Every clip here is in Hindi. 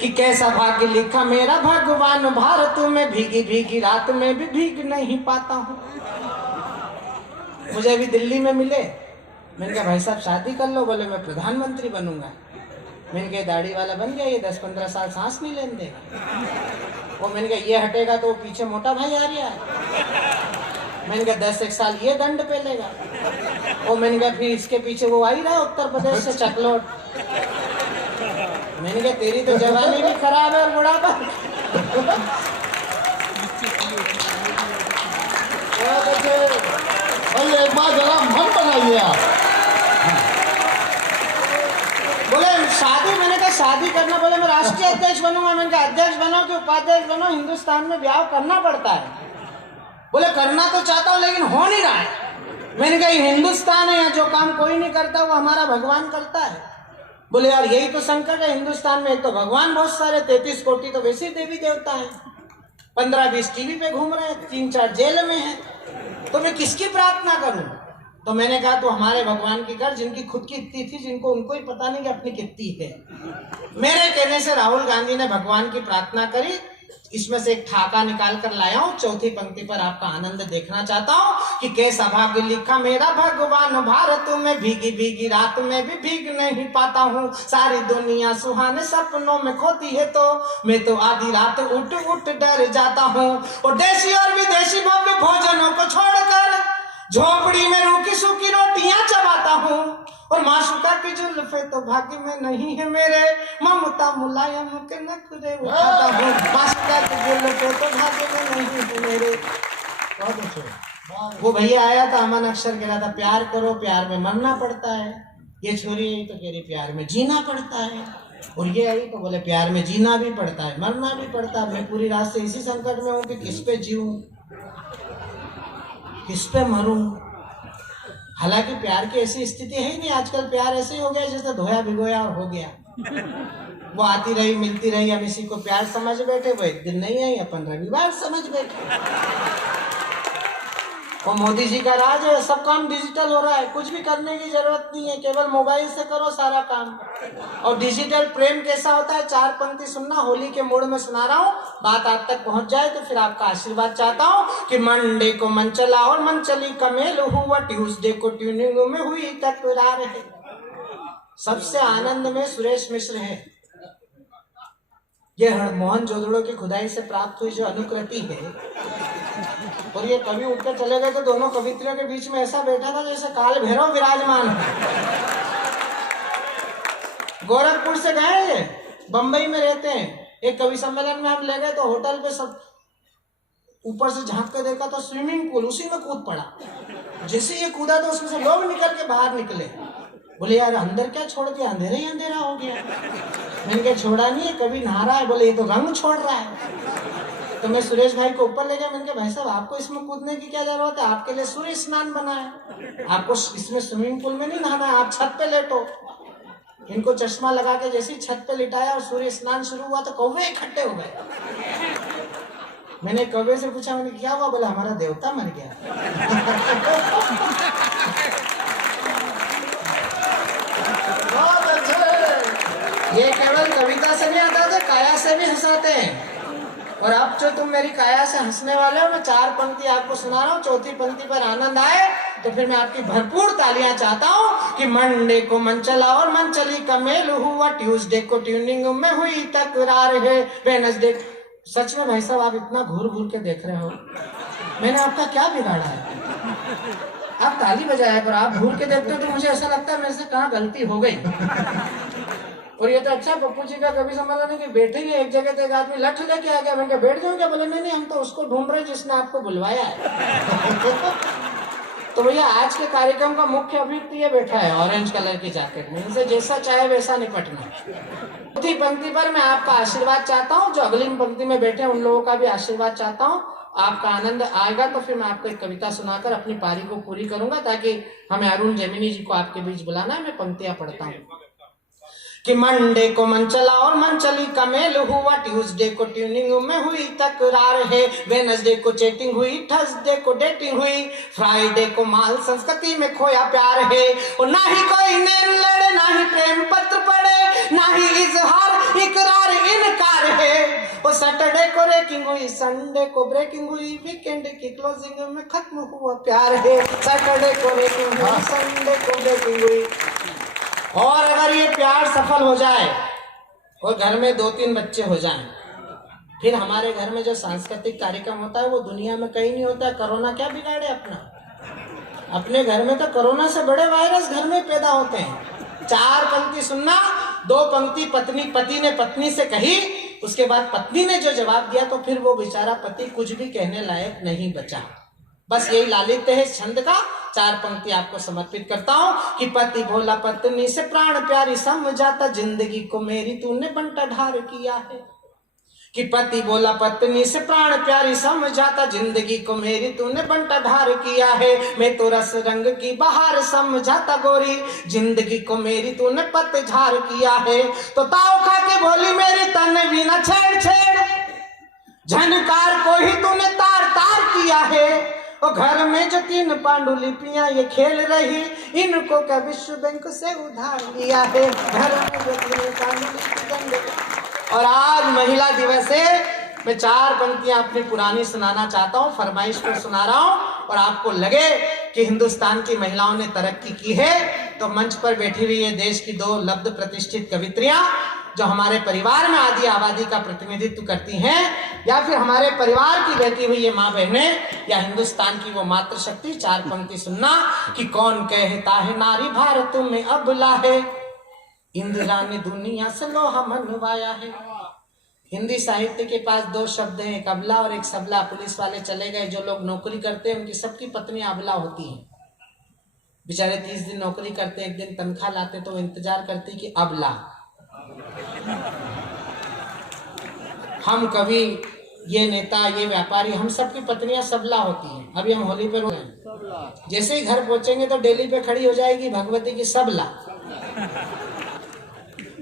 कि कैसा भाग्य लिखा मेरा भगवान, भारत में भीगी भीगी रात में भी भीग नहीं पाता हूँ। मुझे अभी दिल्ली में मिले, मैंने कहा भाई साहब शादी कर लो, बोले मैं प्रधानमंत्री बनूंगा। मैंने कहा दाढ़ी वाला बन गया, ये 10-15 साल सांस नहीं लेने देगा। वो मैंने कहा ये हटेगा तो पीछे मोटा भाई आ रहा है। मैंने कहा 10-1 साल ये दंड पे लेगा। वो मैंने कहा फिर इसके पीछे वो आ ही रहा है उत्तर प्रदेश से चकलोट। मैंने कहा तेरी तो जवानी भी खराब है और बुढ़ापा। एक बार जरा मन बनाइए आप। बोले शादी, मैंने कहा शादी करना, बोले मैं राष्ट्रीय अध्यक्ष बनूंगा। मैंने कहा अध्यक्ष बनो कि उपाध्यक्ष बनो, हिंदुस्तान में ब्याह करना पड़ता है। बोले करना तो चाहता हूँ लेकिन हो नहीं रहा है। मैंने कहा हिंदुस्तान है, यहाँ जो काम कोई नहीं करता वो हमारा भगवान करता है। बोले यार यही तो संकट है हिंदुस्तान में, एक तो भगवान बहुत सारे, 33 कोटि तो वैसे देवी देवता है, 15-20 टीवी पे घूम रहे हैं, 3-4 जेल में है, तो मैं किसकी प्रार्थना करूं? तो मैंने कहा तो हमारे भगवान की कर, जिनकी खुद की इतनी थी, जिनको उनको ही पता नहीं कि अपनी कितनी है। मेरे कहने से राहुल गांधी ने भगवान की प्रार्थना करी। इसमें से एक ठाका निकाल कर लाया हूं, चौथी पंक्ति पर आपका आनंद देखना चाहता हूं कि कैसा भाग्य लिखा मेरा भगवान, भारत में भीगी भीगी रात में भी भीग नहीं पाता हूँ। सारी दुनिया सुहाने सपनों में खोती है तो मैं तो आधी रात उठ उठ डर जाता हूँ। और देशी और विदेशी भव्य भोजनों को छोड़कर झोपड़ी में रूखी सूखी रोटियां चबाता हूँ। और माशुका की जुल्फे तो भाग्य में नहीं है मेरे, ममता मुलायम के नखरे उठाता हूँ। माशुका की जुल्फे तो भाग्य में नहीं है मेरे। बहुत अच्छा। वो भैया आया था, अमन अक्षर कह रहा था प्यार करो, प्यार में मरना पड़ता है। ये छोरी आई तो कह रही प्यार में जीना पड़ता है। और ये आई तो बोले प्यार में जीना भी पड़ता है, मरना भी पड़ता है। मैं पूरी रात से इसी संकट में हूँ कि किस पे जीऊं, किस पे मरूं। हालांकि प्यार की ऐसी स्थिति है ही नहीं, आजकल प्यार ऐसे ही हो गया जैसे धोया भिगोया और हो गया। वो आती रही मिलती रही, हम इसी को प्यार समझ बैठे, वो एक दिन नहीं आई, अपन रविवार समझ बैठे। वो मोदी जी का राज है, सब काम डिजिटल हो रहा है, कुछ भी करने की जरूरत नहीं है, केवल मोबाइल से करो सारा काम। और डिजिटल प्रेम कैसा होता है, 4 पंक्ति सुनना, होली के मूड में सुना रहा हूँ, बात आप तक पहुंच जाए तो फिर आपका आशीर्वाद चाहता हूँ कि मंडे को मन चला और मन चली का मेल हुआ, ट्यूसडे को ट्यूनिंग में हुई तकरार है। सबसे आनंद में सुरेश मिश्र है। ये मोहन जोदड़ो की खुदाई से प्राप्त हुई जो अनुकृति है, और ये कवि उठकर चले गए तो दोनों कवित्रियों के बीच में ऐसा बैठा था जैसे काल भैरव विराजमान है। गोरखपुर से गए ये, बंबई में रहते हैं। एक कवि सम्मेलन में हम ले गए तो होटल पे सब ऊपर से झांक के देखा तो स्विमिंग पूल, उसी में कूद पड़ा। जैसे ये कूदा तो उसमें से लोग निकल के बाहर निकले। बोले यार अंदर क्या छोड़ दिया, अंधेरा ही अंधेरा हो गया। मैंने कहा छोड़ा नहीं है, कभी नहा रहा है। बोले ये तो रंग छोड़ रहा है। तो मैं सुरेश भाई को ऊपर ले गया। मैंने कहा भाई साहब आपको इसमें कूदने की क्या जरूरत है, आपके लिए सूर्य स्नान बना है, आपको इसमें स्विमिंग पूल में नहीं नहाना है, आप छत पे लेटो। इनको चश्मा लगा के जैसे ही छत पे लिटाया और सूर्य स्नान शुरू हुआ तो कौवे इकट्ठे हो गए। मैंने कौवे से पूछा, मैंने क्या हुआ? बोला हमारा देवता मर गया। ये केवल कविता से नहीं हंसाते, काया से भी हंसाते हैं। और अब जो तुम मेरी काया से हंसने वाले हो, मैं 4 पंक्ति आपको सुना रहा हूँ, चौथी पंक्ति पर आनंद आए तो फिर मैं आपकी भरपूर तालियां चाहता हूँ कि मंडे को मन चला और मन चली का मेल हुआ, ट्यूसडे को ट्यूनिंग में हुई तकरार है, वेडनेसडे। सच में भाई साहब आप इतना घूर घूर के देख रहे हो, मैंने आपका क्या बिगाड़ा है? आप ताली बजाया पर आप घूर के देखते हो तो मुझे ऐसा लगता है मेरे से कहाँ गलती हो गई। और ये तो अच्छा पप्पू जी का कभी सम्मेलन है कि बैठे ही एक जगह, एक आदमी लठ लेके आ गया। मैंने कहा बैठ जाओ क्या? बोले नहीं हम तो उसको ढूंढ रहे जिसने आपको बुलवाया है। तो भैया आज के कार्यक्रम का मुख्य अभिव्यक्ति ये बैठा है ऑरेंज कलर की जैकेट में, इनसे जैसा चाहे वैसा निपटना। चौथी पंक्ति पर मैं आपका आशीर्वाद चाहता हूँ, जो अगली पंक्ति में बैठे उन लोगों का भी आशीर्वाद चाहता हूँ। आपका आनंद आएगा तो फिर मैं आपको एक कविता सुनाकर अपनी पारी को पूरी करूंगा, ताकि हमें अरुण जेमिनी जी को आपके बीच बुलाना है। मैं पंक्तियां पढ़ता हूँ कि मंडे को मन चला और मन चली का मेल हुआ, ट्यूसडे को ट्यूनिंग में हुई तकरार है, वेडनेसडे को चैटिंग हुई, थर्सडे को डेटिंग हुई, फ्राइडे को माल संस्कृति में खोया प्यार है। और ना ही कोई नैन लड़े, ना ही प्रेम पत्र पढ़े, ना ही इजहार इकरार इन हुई, संडे को ब्रेकिंग हुई, वीकेंड की क्लोजिंग में खत्म हुआ प्यार है, सैटरडे को ब्रेकिंग हुई, संडे को ब्रेकिंग हुई। और अगर ये प्यार सफल हो जाए और घर में 2-3 बच्चे हो जाएं, फिर हमारे घर में जो सांस्कृतिक कार्यक्रम होता है वो दुनिया में कहीं नहीं होता है। कोरोना क्या बिगाड़े अपना? अपने घर में तो कोरोना से बड़े वायरस घर में पैदा होते हैं। 4 पंक्ति सुनना, 2 पंक्ति पति ने पत्नी से कही, उसके बाद पत्नी ने जो जवाब दिया तो फिर वो बेचारा पति कुछ भी कहने लायक नहीं बचा। बस यही लालित्य है इस छंद का। 4 पंक्ति आपको समर्पित करता हूँ कि पति भोला पत्नी से प्राण प्यारी समझाता, जिंदगी को मेरी तूने बंटा ढार किया है। कि पति बोला पत्नी से प्राण प्यारी समझाता, जिंदगी को मेरी तूने बंटा ढार किया है। मैं तो रस रंग की बहार समझाता गोरी, जिंदगी को मेरी तूने पतझार किया है। तो ताव खा के बोली मेरी तन भी न छेड़ छेड़, झनकार को ही तूने तार तार किया है। और घर में जो 3 पांडुलिपियां ये खेल रही, इनको क्या विश्व बैंक से उधार लिया है। घर में जो 3 पांडुलिपियां। और आज महिला दिवस है, मैं 4 पंक्तियां अपनी पुरानी सुनाना चाहता हूँ, फरमाइश पर सुना रहा हूँ। और आपको लगे कि हिंदुस्तान की महिलाओं ने तरक्की की है तो मंच पर बैठी हुई ये देश की 2 लब्ध प्रतिष्ठित कवित्रियां जो हमारे परिवार में आदि आबादी का प्रतिनिधित्व करती हैं, या फिर हमारे परिवार की बैठी हुई ये माँ बहनें, या हिंदुस्तान की वो मातृशक्ति। 4 पंक्ति सुनना कि कौन कहता है नारी भारत में अबला है, इंदिरा ने दुनिया से लोहा मनवाया है। हिंदी साहित्य के पास 2 शब्द हैं, एक अबला और एक सबला। पुलिस वाले चले गए, जो लोग नौकरी करते हैं उनकी सबकी पत्नी अबला होती हैं। बेचारे 30 दिन नौकरी करते, एक दिन तनख्वाह लाते तो इंतजार करती कि अबला। हम कवि, ये नेता, ये व्यापारी, हम सबकी पत्नियां सबला होती हैं। अभी हम होली पे गए, जैसे ही घर पहुंचेंगे तो डेली पे खड़ी हो जाएगी भगवती की सबला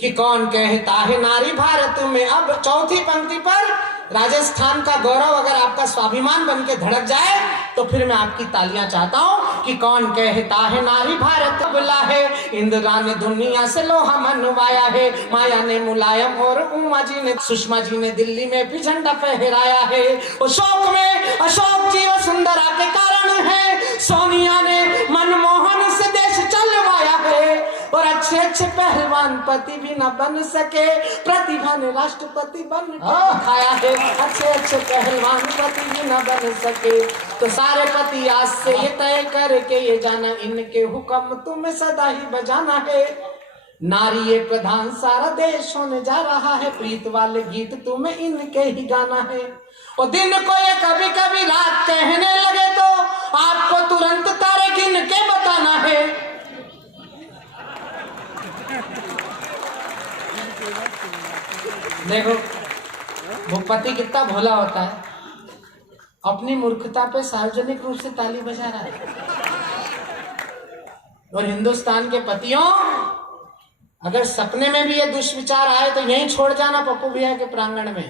कि कौन कहता है नारी भारत में। अब 4थी पंक्ति पर राजस्थान का गौरव अगर आपका स्वाभिमान बन के धड़क जाए तो फिर मैं आपकी तालियां चाहता हूं कि कौन कहता है नारी भारत बुला है, इंदिरा ने दुनिया से लोहा मनवाया है, माया ने मुलायम और उमा जी ने, सुषमा जी ने दिल्ली में भी झंडा फहराया है। अशोक में अशोक जी वसुंधरा के कारण है, सोनिया ने मनमोहन से देश चलवाया है। और अच्छे पहलवान पति भी न बन सके, प्रतिभा ने राष्ट्रपति बन दिखाया है। अच्छे पहलवान पति भी न बन सके, तो सारे पति आज से ये तय करके ये जाना, इनके हुक्म तुम्हें सदा ही बजाना है। नारी ये प्रधान सारा देश होने जा रहा है, प्रीत वाले गीत तुम्हें इनके ही गाना है। और दिन को ये कभी कभी रात कहने लगे तो आपको तुरंत तारे गिन के बताना है। देखो भूपति कितना भोला होता है, अपनी मूर्खता पे सार्वजनिक रूप से ताली बजा रहा है। और हिंदुस्तान के पतियों, अगर सपने में भी ये दुष्विचार आए तो यहीं छोड़ जाना पप्पू भैया के प्रांगण में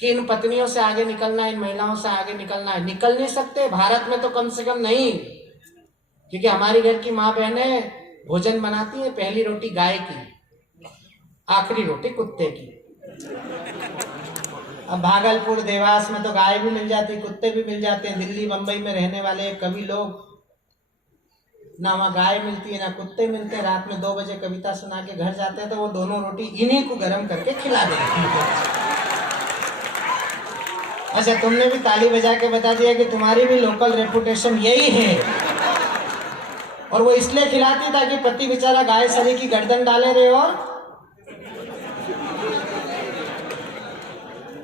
कि इन पत्नियों से आगे निकलना है, इन महिलाओं से आगे निकलना है। निकल नहीं सकते, भारत में तो कम से कम नहीं, क्योंकि हमारी घर की माँ बहनें भोजन बनाती है, पहली रोटी गाय की, आखिरी रोटी कुत्ते की। अब भागलपुर देवास में तो गाय भी मिल जाती, कुत्ते भी मिल जाते हैं। दिल्ली बंबई में रहने वाले कवि लोग, ना वहाँ गाय मिलती है ना कुत्ते मिलते हैं। रात में 2 बजे कविता सुना के घर जाते हैं तो वो दोनों रोटी इन्हीं को गर्म करके खिला देते हैं। अच्छा, तुमने भी ताली बजा के बता दिया कि तुम्हारी भी लोकल रेपुटेशन यही है। और वो इसलिए खिलाती ताकि पति बेचारा गाय सरी की गर्दन डाले रहे। और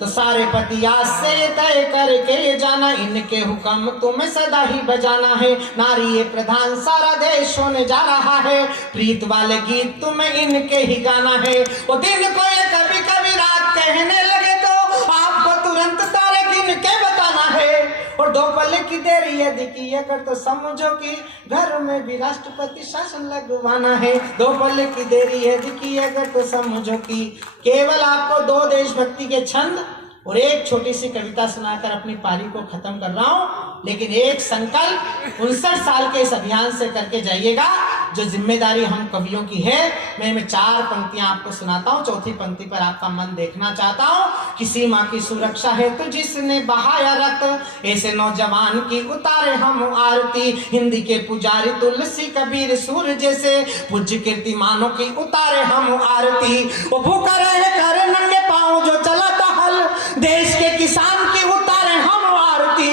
तो सारे पति आज से तय करके ये जाना, इनके हुक्म तुम्हें सदा ही बजाना है। नारी ये प्रधान सारा देश होने जा रहा है, प्रीत वाले गीत तुम्हें इनके ही गाना है। और दिन को ये कभी कभी रात कहने लगे तो आपको तुरंत तारे गिन के बताना है। और 2 पल की देरी यदि की अगर तो समझो कि घर में भी राष्ट्रपति शासन लगवाना है। 2 पल की देरी यदि की अगर तो समझो कि केवल आपको 2 देशभक्ति के छंद और एक छोटी सी कविता सुनाकर अपनी पारी को खत्म कर रहा हूं। लेकिन एक संकल्प 59 साल के इस अभियान से करके जाइएगा, जो जिम्मेदारी हम कवियों की है। मैं 4 पंक्तियां आपको सुनाता हूं। चौथी पंक्ति पर आपका मन देखना चाहता हूं कि सीमा की सुरक्षा है तो जिसने बहाया रक्त, ऐसे नौजवान की उतारे हम आरती। हिंदी के पुजारी तुलसी कबीर सूर जैसे पूज्य कीर्तिमानों की उतारे हम आरती। वो भूखा रहे करे नंगे पांव जो चला हल, देश के किसान की उतारे हम आरती।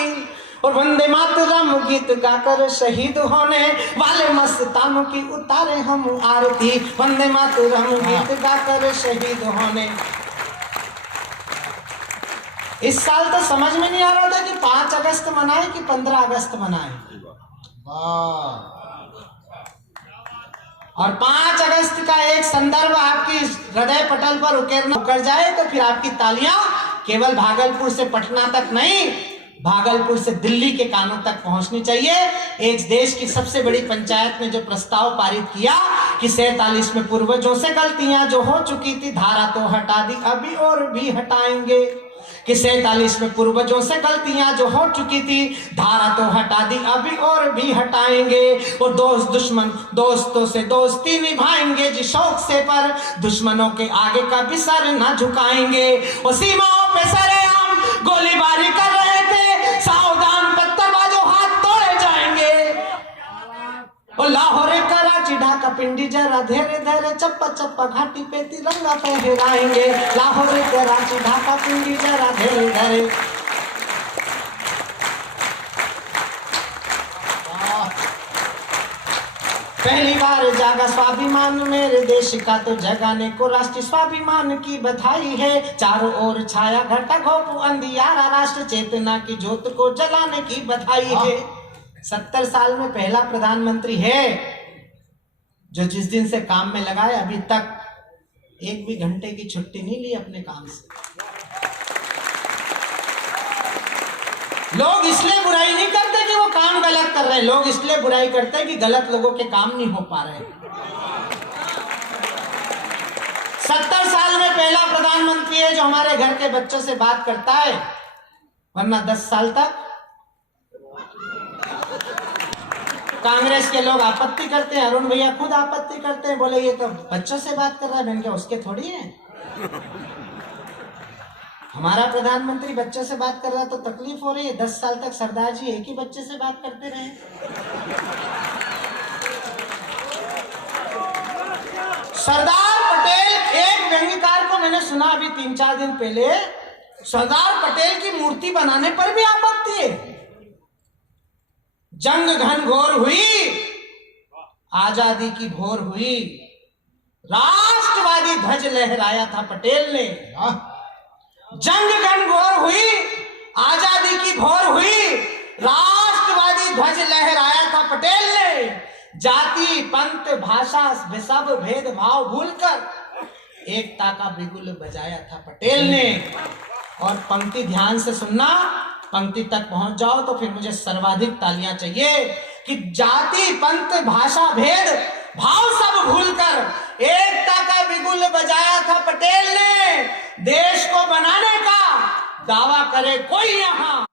और वंदे मातरम गीत गाकर शहीद होने वाले मस्तानों की उतारे हम आरती। वंदे मातरम गीत गाकर शहीद होने। इस साल तो समझ में नहीं आ रहा था कि 5 अगस्त मनाए कि 15 अगस्त मनाए। और 5 अगस्त का एक संदर्भ आपकी हृदय पटल पर उकर जाए तो फिर आपकी तालियां केवल भागलपुर से पटना तक नहीं, भागलपुर से दिल्ली के कानों तक पहुंचनी चाहिए। एक देश की सबसे बड़ी पंचायत ने जो प्रस्ताव पारित किया कि 47 में पूर्वजों से गलतियां जो हो चुकी थी धारा तो हटा दी अभी और भी हटाएंगे। कि 47 में पूर्वजों से गलतियां जो हो चुकी थी धारा तो हटा दी अभी और भी हटाएंगे। और दोस्तों से दोस्ती निभाएंगे जिस शौक से, पर दुश्मनों के आगे कभी सर ना झुकाएंगे। और सीमाओं पे सरेआम गोलीबारी कर रहे थे, सावधान पत्थरबाजों हाथ तोड़े जाएंगे। और लाहौर कराची ढाका पिंडी जरा धीरे धीरे चप्पा चप्पा घाटी पे तिरंगा फहराएंगे। लाहौर कराची ढाका पिंडी जरा धीरे धीरे। पहली बार जागा स्वाभिमान मेरे देश का तो जगाने को राष्ट्रीय स्वाभिमान की बधाई है। चारों ओर छाया घटा घोप अंधियारा राष्ट्र चेतना की ज्योत को जलाने की बधाई है। 70 साल में पहला प्रधानमंत्री है जो जिस दिन से काम में लगा है अभी तक एक भी घंटे की छुट्टी नहीं ली अपने काम से। लोग इसलिए बुराई नहीं करते कि वो काम गलत कर रहे हैं, लोग इसलिए बुराई करते हैं कि गलत लोगों के काम नहीं हो पा रहे। 70 साल में पहला प्रधानमंत्री है जो हमारे घर के बच्चों से बात करता है, वरना 10 साल तक कांग्रेस के लोग आपत्ति करते हैं। अरुण भैया खुद आपत्ति करते हैं, बोले ये तो बच्चों से बात कर रहा है, बहन क्या उसके थोड़ी है। हमारा प्रधानमंत्री बच्चों से बात कर रहा है तो तकलीफ हो रही है। 10 साल तक सरदार जी एक ही बच्चे से बात करते रहे। सरदार पटेल, एक व्यंग्यकार को मैंने सुना अभी 3-4 दिन पहले, सरदार पटेल की मूर्ति बनाने पर भी आपत्ति है। जंग घनघोर हुई, आजादी की भोर हुई, राष्ट्रवादी ध्वज लहराया था पटेल ने। जंग घनघोर हुई, आजादी की भोर हुई, राष्ट्रवादी ध्वज लहराया था पटेल ने। जाति पंथ भाषा सब भेदभाव भूलकर एकता का बिगुल बजाया था पटेल ने। और पंक्ति ध्यान से सुनना, पंक्ति तक पहुंच जाओ तो फिर मुझे सर्वाधिक तालियां चाहिए कि जाति पंथ भाषा भेद भाव सब भूलकर एकता का बिगुल बजाया था पटेल ने। देश को बनाने का दावा करे कोई यहाँ